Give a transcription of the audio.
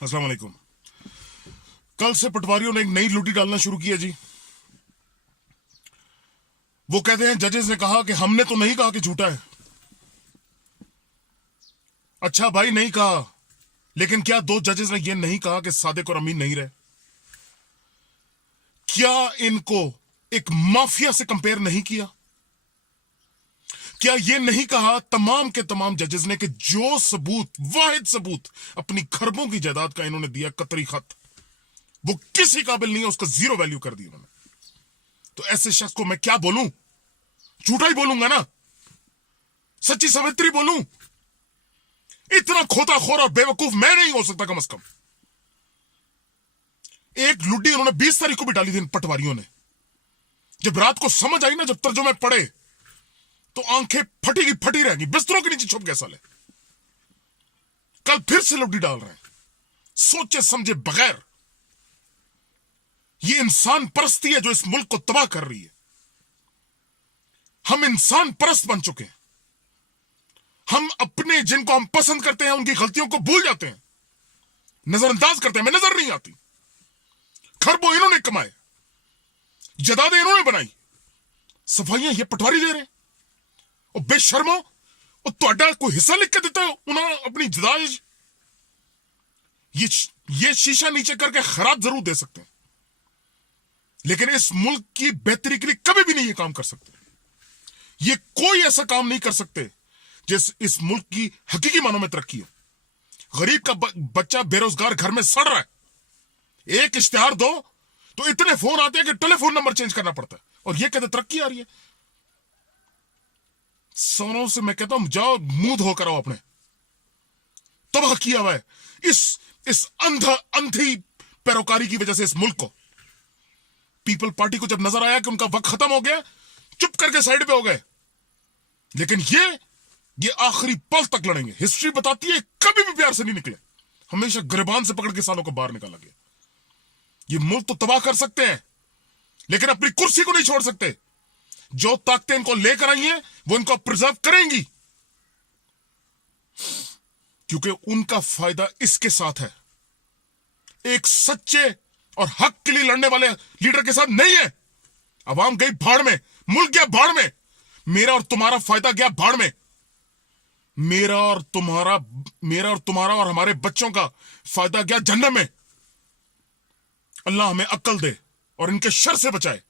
अस्सलाम वालेकुम। कल से पटवारियों ने एक नई लूटी डालना शुरू किया जी। वो कहते हैं जजेस ने कहा कि हमने तो नहीं कहा कि झूठा है। अच्छा भाई, नहीं कहा, लेकिन क्या दो जजेस ने यह नहीं कहा कि सादिक और अमीन नहीं रहे? क्या इनको एक माफिया से कंपेयर नहीं किया? क्या यह नहीं कहा तमाम के तमाम जजेस ने कि जो सबूत, वाहिद सबूत अपनी खरबों की जायदाद का इन्होंने दिया, कतरी खत, वो किसी काबिल नहीं है, उसका जीरो वैल्यू कर दी उन्होंने। तो ऐसे शख्स को मैं क्या बोलूं? झूठा ही बोलूंगा ना, सच्ची सवित्री बोलूं? इतना खोताखोर और बेवकूफ मैं नहीं हो सकता कम से कम। एक लुड्डी उन्होंने 20 तारीख को भी डाली थी पटवारियों ने। जब रात को समझ आई ना, जब तर्जुमे पड़े, तो आंखें फटी की फटी रहेंगी, बिस्तरों के नीचे छुप गए साले। कल फिर से लुड्डी डाल रहे हैं, सोचे समझे बगैर। ये इंसान परस्ती है जो इस मुल्क को तबाह कर रही है। हम इंसान परस्त बन चुके हैं। हम अपने जिनको हम पसंद करते हैं उनकी गलतियों को भूल जाते हैं, नजरअंदाज करते हैं। मैं नजर नहीं आती। खरबों इन्होंने कमाए, जदादे इन्होंने बनाई, सफाइयां ये पटवारी दे रहे हैं। और बेशर्मो, और ਤੁਹਾਡਾ कोई हिस्सा लिख के देता है उन्होंने अपनी जदाद। ये शीशा नीचे करके खराब जरूर दे सकते हैं, लेकिन इस मुल्क की बेहतरी के लिए कभी भी नहीं ये काम कर सकते। ये कोई ऐसा काम नहीं कर सकते जिस इस मुल्क की हकीकी मानों में तरक्की हो। गरीब का बच्चा बेरोजगार घर में सड़ रहा है, एक इश्तिहार दो तो इतने फोन आते हैं कि टेलीफोन नंबर चेंज करना पड़ता है, और ये कहते तरक्की आ रही है। सोनों से मैं कहता हूं, जाओ मुंह धोकर आओ अपने। तबाह किया हुआ है इस अंधी पैरोकारी की वजह से इस मुल्क को। पीपल पार्टी को जब नजर आया कि उनका वक्त खत्म हो गया, चुप करके साइड पे हो गए। लेकिन ये आखिरी पल तक लड़ेंगे। हिस्ट्री बताती है कभी भी प्यार से नहीं निकले, हमेशा गिरबान से पकड़ के सालों को बाहर निकाला गया। ये मुल्क तो तबाह कर सकते हैं, लेकिन अपनी कुर्सी को नहीं छोड़ सकते। जो ताकतें इनको लेकर आई हैं वो इनको प्रिजर्व करेंगी, क्योंकि उनका फायदा इसके साथ है, एक सच्चे और हक के लिए लड़ने वाले लीडर के साथ नहीं है। अवाम गई भाड़ में, मुल्क गया भाड़ में, मेरा और तुम्हारा फायदा गया भाड़ में। मेरा और तुम्हारा और हमारे बच्चों का फायदा गया जहन्नम में। अल्लाह हमें अक्ल दे और इनके शर से बचाए।